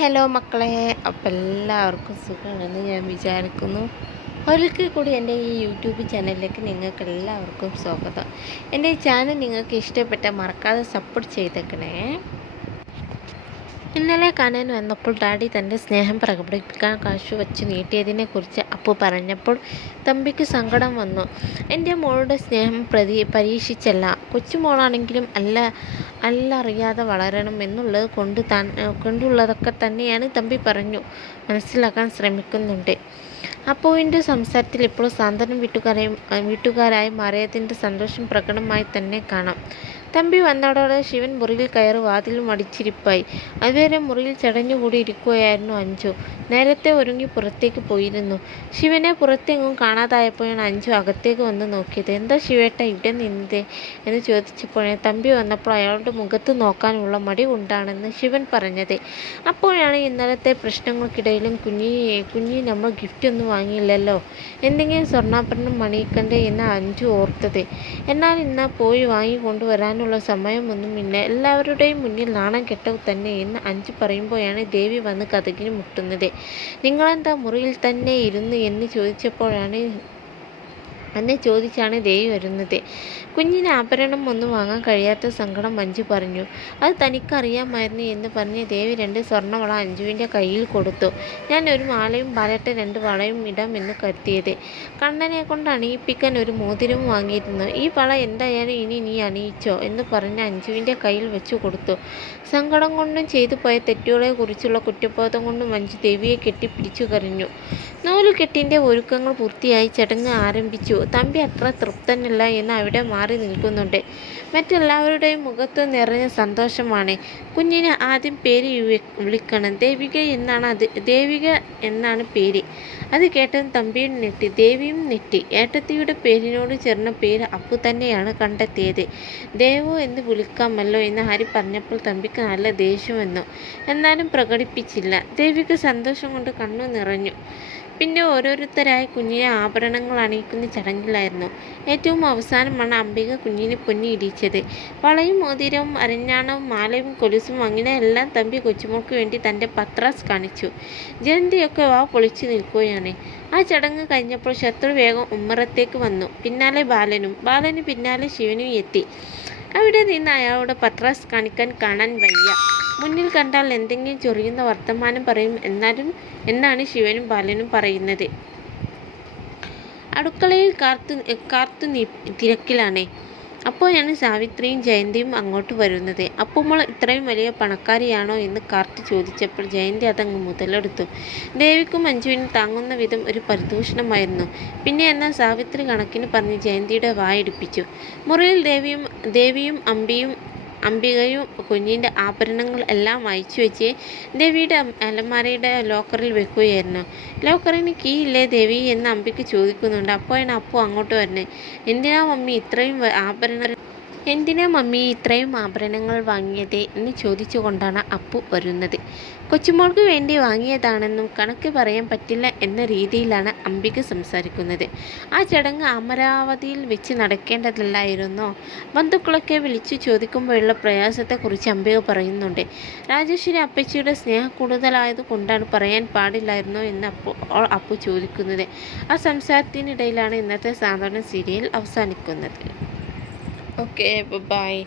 Hello മക്കളെ, അപ്പം എല്ലാവർക്കും സുഖമാണെന്ന് ഞാൻ വിചാരിക്കുന്നു. ഒരിക്കൽ കൂടി എൻ്റെ ഈ യൂട്യൂബ് ചാനലിലേക്ക് നിങ്ങൾക്ക് എല്ലാവർക്കും സ്വാഗതം. എൻ്റെ ഈ ചാനൽ നിങ്ങൾക്ക് ഇഷ്ടപ്പെട്ട മറക്കാതെ സപ്പോർട്ട് ചെയ്തേക്കണേ. ഇന്നലെ കാണാൻ വന്നപ്പോൾ ഡാഡി തൻ്റെ സ്നേഹം പ്രകടിപ്പിക്കാൻ കാശു വച്ച് നീട്ടിയതിനെക്കുറിച്ച് അപ്പു പറഞ്ഞപ്പോൾ തമ്പിക്ക് സങ്കടം വന്നു. എൻ്റെ മോളുടെ സ്നേഹം പരീക്ഷിച്ചല്ല, കൊച്ചുമോളാണെങ്കിലും അറിയാതെ വളരണം എന്നുള്ളത് കൊണ്ടുള്ളതൊക്കെ തന്നെയാണ് തമ്പി പറഞ്ഞു മനസ്സിലാക്കാൻ ശ്രമിക്കുന്നുണ്ട്. അപ്പുവിൻ്റെ സംസാരത്തിൽ ഇപ്പോൾ സാന്ത്വനം വീട്ടുകാരായി മാറിയതിൻ്റെ സന്തോഷം പ്രകടമായി തന്നെ കാണാം. തമ്പി വന്നതോടെ ശിവൻ മുറിയിൽ കയറി വാതിലും അടിച്ചിരിപ്പായി. അതുവരെ മുറിയിൽ ചടഞ്ഞുകൂടി ഇരിക്കുകയായിരുന്നു അഞ്ജു. നേരത്തെ ഒരുങ്ങി പുറത്തേക്ക് പോയിരുന്നു. ശിവനെ പുറത്തെങ്ങും കാണാതായപ്പോഴാണ് അഞ്ജു അകത്തേക്ക് വന്ന് നോക്കിയത്. എന്താ ശിവേട്ട ഇവിടെ നിന്നതേ എന്ന് ചോദിച്ചപ്പോഴാണ് തമ്പി വന്നപ്പോൾ അയാളുടെ മുഖത്ത് നോക്കാനുള്ള മടി കൊണ്ടാണെന്ന് ശിവൻ പറഞ്ഞത്. അപ്പോഴാണ് ഇന്നലത്തെ പ്രശ്നങ്ങൾക്കിടയിലും കുഞ്ഞി നമ്മൾ ഗിഫ്റ്റ് ഒന്നും വാങ്ങിയില്ലല്ലോ, എന്തെങ്കിലും സ്വർണ്ണാഭരണം മണിയിക്കണ്ടേ എന്ന് അഞ്ജു ഓർത്തത്. എന്നാൽ ഇന്ന് പോയി വാങ്ങിക്കൊണ്ടുവരാനുള്ള സമയമൊന്നുമില്ല, എല്ലാവരുടെയും മുന്നിൽ നാണം കെട്ടവ് തന്നെ എന്ന് അഞ്ജു പറയുമ്പോഴാണ് ദേവി വന്ന് കതകിന് മുട്ടുന്നത്. നിങ്ങളെന്താ മുറിയിൽ തന്നെ ഇരുന്ന് എന്ന് ചോദിച്ചാണ് ദേവി വരുന്നത്. കുഞ്ഞിന് ആഭരണം ഒന്നും വാങ്ങാൻ കഴിയാത്ത സങ്കടം അഞ്ജു പറഞ്ഞു. അത് തനിക്കറിയാമായിരുന്നു എന്ന് പറഞ്ഞ് ദേവി 2 സ്വർണ്ണവള അഞ്ജുവിൻ്റെ കയ്യിൽ കൊടുത്തു. ഞാൻ ഒരു മാലയും ബാലറ്റ് 2 വളയും ഇടാം എന്ന് കരുതിയത്. കണ്ണനെ കൊണ്ട് അണിയിപ്പിക്കാൻ ഒരു മോതിരവും വാങ്ങിയിരുന്നു. ഈ വള എന്തായാലും ഇനി നീ അണിയിച്ചോ എന്ന് പറഞ്ഞ് അഞ്ജുവിൻ്റെ കയ്യിൽ വെച്ചു കൊടുത്തു. സങ്കടം കൊണ്ടും ചെയ്തു പോയ തെറ്റുകളെക്കുറിച്ചുള്ള കുറ്റബോധം കൊണ്ടും അഞ്ജു ദേവിയെ കെട്ടിപ്പിടിച്ചു കരഞ്ഞു. നൂലുകെട്ടിൻ്റെ ഒരുക്കങ്ങൾ പൂർത്തിയായി ചടങ്ങ് ആരംഭിച്ചു. തമ്പി അത്ര തൃപ്തനല്ല എന്ന് അവിടെ മാറി നിൽക്കുന്നുണ്ട്. മറ്റെല്ലാവരുടെയും മുഖത്ത് നിറഞ്ഞ സന്തോഷമാണ്. കുഞ്ഞിനെ ആദ്യം പേര് വിളിക്കണം, ദേവിക എന്നാണ് പേര്. അത് കേട്ടതും തമ്പിയും നെട്ടി, ദേവിയും നെട്ടി. ഏട്ടത്തിയുടെ പേരിനോട് ചേർന്ന പേര് അപ്പു തന്നെയാണ് കണ്ടെത്തിയത്. ദേവു എന്ന് വിളിക്കാമല്ലോ എന്ന് ഹരി പറഞ്ഞപ്പോൾ തമ്പിക്ക് നല്ല ദേഷ്യം വന്നു. എന്നാലും പ്രകടിപ്പിച്ചില്ല. ദേവിക്ക് സന്തോഷം കൊണ്ട് കണ്ണു നിറഞ്ഞു. പിന്നെ ഓരോരുത്തരായി കുഞ്ഞിനെ ആഭരണങ്ങൾ അണിയിക്കുന്ന ചടങ്ങിലായിരുന്നു. ഏറ്റവും അവസാനമാണ് അംബിക കുഞ്ഞിനെ പൊന്നി ഇടിച്ചത്. വളയും മോതിരവും അരഞ്ഞാണവും മാലയും കൊലുസും അങ്ങനെ എല്ലാം തമ്പി കൊച്ചുമോൾക്ക് വേണ്ടി തൻ്റെ പത്രാസ് കാണിച്ചു. ജയന്തിയൊക്കെ വാ പൊളിച്ചു നിൽക്കുകയാണ്. ആ ചടങ്ങ് കഴിഞ്ഞപ്പോൾ ശത്രു വേഗം ഉമ്മറത്തേക്ക് വന്നു. പിന്നാലെ ബാലന് പിന്നാലെ ശിവനും എത്തി. അവിടെ നിന്ന് അയാളുടെ പത്രാസ് കാണാൻ വയ്യ. മുന്നിൽ കണ്ടാൽ എന്തെങ്കിലും ചൊറിയുന്ന വർത്തമാനം പറയും എന്നാണ് ശിവനും ബാലനും പറയുന്നത്. അടുക്കളയിൽ കാർത്തു തിരക്കിലാണ്. അപ്പോഴാണ് സാവിത്രിയും ജയന്തിയും അങ്ങോട്ട് വരുന്നത്. അപ്പുമോൾ ഇത്രയും വലിയ പണക്കാരിയാണോ എന്ന് കാർത്തി ചോദിച്ചപ്പോൾ ജയന്തി അതങ്ങ് മുതലെടുത്തു. ദേവിക്കും മഞ്ജുവിനും താങ്ങുന്ന വിധം ഒരു പരിദൂഷണമായിരുന്നു. പിന്നെ എന്നാൽ സാവിത്രി കണക്കിന് പറഞ്ഞ് ജയന്തിയുടെ വായടിപ്പിച്ചു. മുറിയിൽ ദേവിയും അംബികയും കുഞ്ഞിൻ്റെ ആഭരണങ്ങൾ എല്ലാം അയച്ചു വെച്ച് ദേവിയുടെ അലമാരയുടെ ലോക്കറിൽ വെക്കുകയായിരുന്നു. ലോക്കറിന് കീ ഇല്ലേ ദേവി എന്ന് അംബിക ചോദിക്കുന്നുണ്ട്. അപ്പോഴാണ് അപ്പു അങ്ങോട്ട് വരുന്നത്. എന്തിനാ മമ്മി ഇത്രയും ആഭരണങ്ങൾ വാങ്ങിയത് എന്ന് ചോദിച്ചുകൊണ്ടാണ് അപ്പു വരുന്നത്. കൊച്ചുമോൾക്ക് വേണ്ടി വാങ്ങിയതാണെന്നും കണക്ക് പറയാൻ പറ്റില്ല എന്ന രീതിയിലാണ് അംബിക സംസാരിക്കുന്നത്. ആ ചടങ്ങ് അമരാവതിയിൽ വെച്ച് നടക്കേണ്ടതല്ലായിരുന്നോ? ബന്ധുക്കളൊക്കെ വിളിച്ചു ചോദിക്കുമ്പോഴുള്ള പ്രയാസത്തെക്കുറിച്ച് അംബിക പറയുന്നുണ്ട്. രാജേശ്വരി അപ്പച്ചിയുടെ സ്നേഹം കൂടുതലായത് കൊണ്ടാണ് പറയാൻ പാടില്ലായിരുന്നോ എന്ന് അപ്പു ചോദിക്കുന്നത്. ആ സംസാരത്തിനിടയിലാണ് ഇന്നത്തെ സാന്ത്വനം സീരിയൽ അവസാനിക്കുന്നത്. Okay, bye-bye.